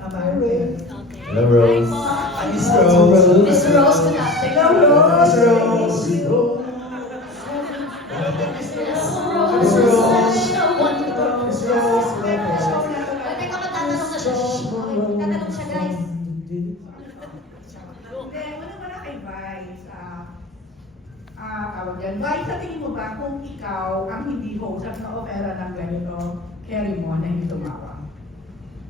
Amante. Hello, Rose. Miss Rose. Miss Rose ko natin. Hello, Rose. Miss Rose. Miss Rose. Miss Rose. Miss Rose. Teka, magtatanong na siya. Okay, tatanong siya, guys. Hindi, wala kay Vice. Tawag yan. Vice, sa tingin mo ba kung ikaw ang hindi host at na-opera ng ganito, carry mo na hindi tumawa?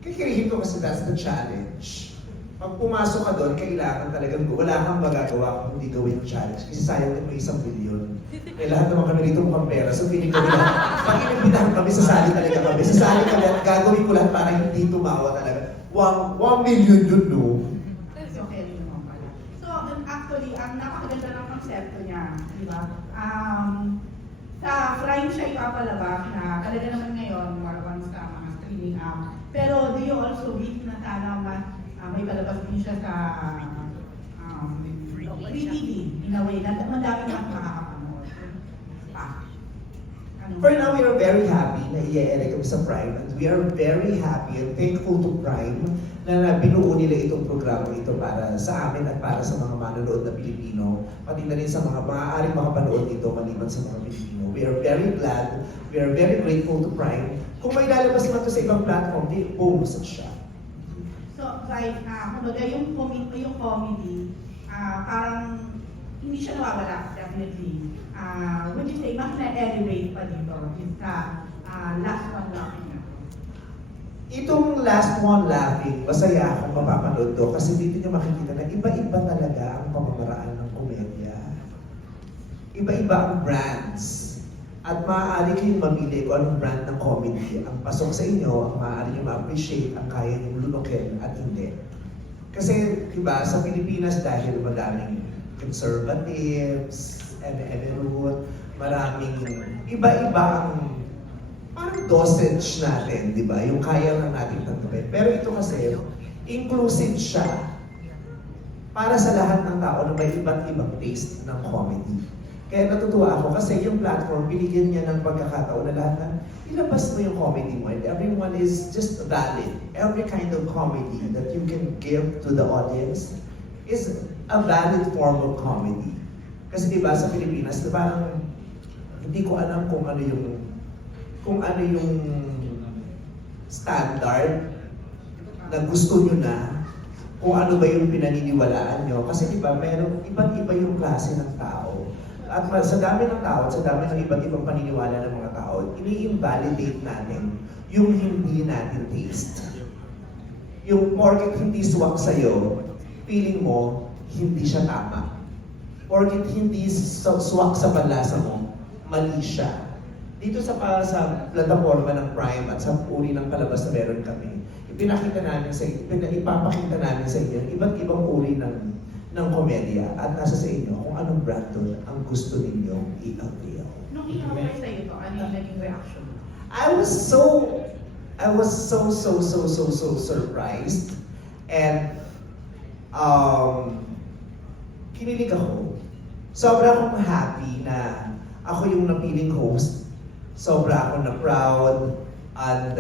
Kikirihin ko kasi that's the challenge. Pag pumasok ka doon, kailangan talagang wala kang magagawa kung hindi gawin yung challenge. Kasi sayang din mo 1 bilyon. Eh lahat naman kami dito mukhang pera. So feeling ko nila, pag inimbitahan kami, sasali talaga kami. Sasali kami at gagawin ko lahat para hindi tumawa talaga. 1 million dun, no? So, carry mo pala. So, actually, ang napakaganda ng konsepto niya, di ba? Sa Prime siya ipapalabas na talaga naman ngayon, once ka mga streaming app. Pero do you also wish na sana may palabas din siya sa free TV in a way na madami na makakapanood. For now, we are very happy na i-e-edit kami sa Prime. And we are very happy and thankful to Prime na binuo nila itong programa ito para sa amin at para sa mga manonood na Pilipino. Pati na rin sa mga maaaring makapanood dito maliban sa mga Pilipino. We are very glad, we are very grateful to Prime. Kung may lalabas naman ito sa ibang platform, di bonus siya. So, like, kumbaga yung comedy, parang hindi siya nawawala, definitely. Would you say, mas na-elevate pa dito sa last one laughing na? Itong last one laughing, masaya akong mapapanood to kasi dito nyo makikita na iba-iba talaga ang pamamaraan ng komedya. Iba-iba ang brands. At maaari kayong mamili kung anong brand ng comedy ang pasok sa inyo, ang maaari nyo ma-appreciate, ang kaya nyo lunukin at hindi. Kasi, diba, sa Pilipinas dahil madaming conservatives, root, maraming iba-iba ang parang dosage natin, di ba? Yung kaya lang natin tanggapin. Pero ito kasi, inclusive siya para sa lahat ng tao na may iba't ibang taste ng comedy. Kaya natutuwa ako kasi yung platform, binigyan niya ng pagkakataon na lahat na ilabas mo yung comedy mo and everyone is just valid. Every kind of comedy that you can give to the audience is a valid form of comedy. Kasi diba sa Pilipinas, parang hindi ko alam kung ano yung standard na gusto nyo na, kung ano ba yung pinaniniwalaan nyo. Kasi diba, meron iba't iba yung klase ng tao. At sa dami ng tao, sa dami ng iba't ibang paniniwala ng mga tao, ini-invalidate natin yung hindi natin taste. Yung porket hindi swak sa'yo, feeling mo, hindi siya tama. Porket hindi swak sa panlasa mo, mali siya. Dito sa plataforma ng Prime at sa uri ng palabas na meron kami, ipapakita namin sa inyo iba't ibang uri ng komedya at nasa sa inyo kung anong brand doon ang gusto ninyong i-avail. Nung i-offer sa'yo ito, ano yung naging reaction mo? I was so surprised and kinilig ako. Sobra akong happy na ako yung napiling host. Sobra ako na proud and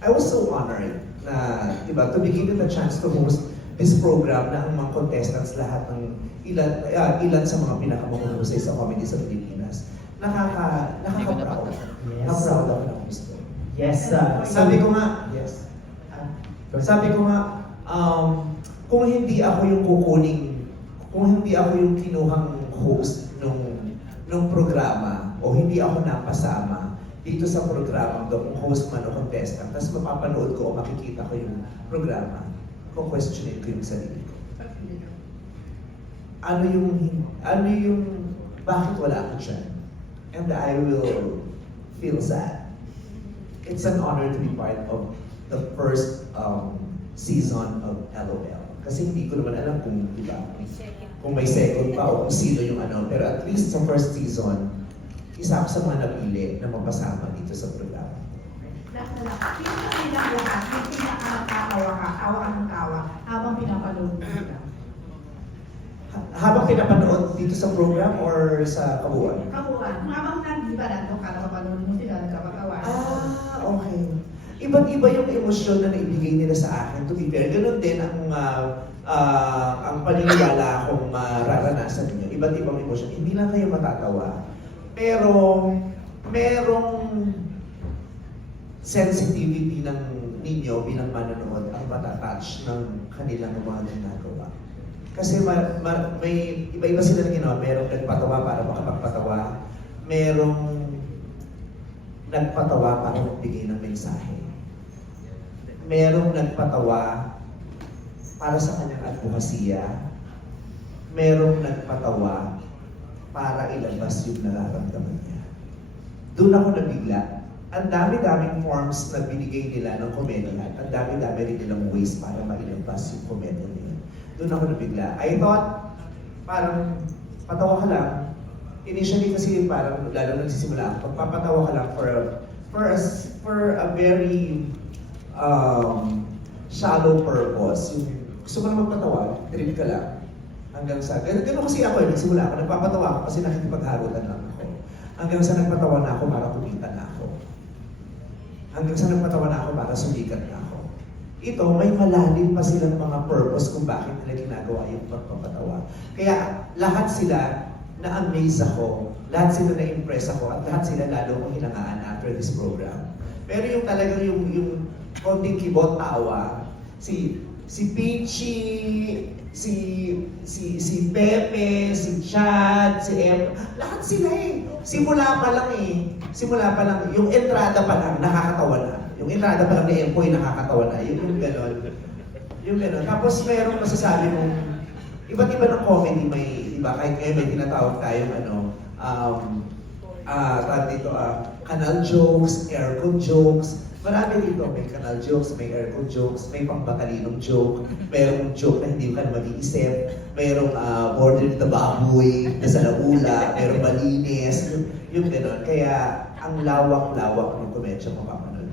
I was so honored na, diba, to be given the chance to host this program na ang mga contestants lahat ng ilan sa mga pinakamahusay sa comedy sa Pilipinas. Nakaka-proud. Yes. Na-proud ako na host ko. Yes, Sabi ko nga, kung hindi ako yung kinuhang host nung programa o hindi ako napasama dito sa programa kung host man o contestant, tapos mapapanood ko o makikita ko yung programa, questionin ko yung sarili ko. Ano yung, bakit wala ako dyan? And I will feel sad. It's an honor to be part of the first season of LOL. Kasi hindi ko naman alam kung, diba, kung may second pa o kung sino yung ano. Pero at least sa first season, isa ako sa mga napili na mapasama dito sa programa. Last na lang. Sino sa kanilang lahat yung pinakatawa ka, tawa ng tawa, habang pinapanood mo sila? Habang pinapanood dito sa program or sa kabuuan? Kabuuan. Habang nandun ka napapanood mo sila, nagkapatawa. Okay. Iba't-iba yung emosyon na naibigay nila sa akin. To be fair, ganun din ang paniniwala kong mararanasan ninyo. Iba't ibang emosyon. Hindi lang kayo matatawa. Pero, merong sensitivity ng ninyo bilang manonood ang matatouch ng kanilang mga ginagawa. Kasi may iba-iba sila na ginawa. Merong nagpatawa para makapagpatawa. Merong nagpatawa para magbigay ng mensahe. Merong nagpatawa para sa kanyang advokasya. Merong nagpatawa para ilabas yung nararamdaman niya. Doon ako nabigla. Ang dami-daming forms na binigay nila ng komedya at ang dami-dami rin nilang ways para mailabas yung komedya nila. Doon ako nabigla. I thought, parang patawa ka lang. Initially kasi parang lalo nagsisimula ako, pagpapatawa ka lang for a very shallow purpose. Yung gusto mo na magpatawa, trip ka lang. Hanggang sa, ganun kasi ako nagsimula ako, nagpapatawa ako kasi nakikipagharutan lang ako. Hanggang sa nagpatawa na ako para kumita na ako. Hanggang sa nagpatawa na ako para sumikat na ako. Ito, may malalim pa silang mga purpose kung bakit nila ginagawa yung pagpapatawa. Kaya lahat sila na-amaze ako, lahat sila na-impress ako, at lahat sila lalo kong hinangaan after this program. Pero yung talagang yung konting kibot tawa, si Peachy, si Pepe, si Chad, si Em, lahat sila eh. Simula pa lang, yung entrada pa lang, nakakatawa na. Yung entrada pa lang ni Empoy, nakakatawa na. Yung gano'n. Yung gano'n. Tapos mayroong masasabi mong, iba't iba ng comedy, may, di ba, kahit ngayon may tinatawag tayong, tawag dito, canal jokes, aircon jokes, marami dito. May canal jokes, may aircon jokes, may pambatalinong joke, mayroong joke na hindi ka na mag-iisip, mayroong border the baboy na sa laula, mayroong malinis, yung gano'n. Kaya ang lawak-lawak ng komedya mapapanood.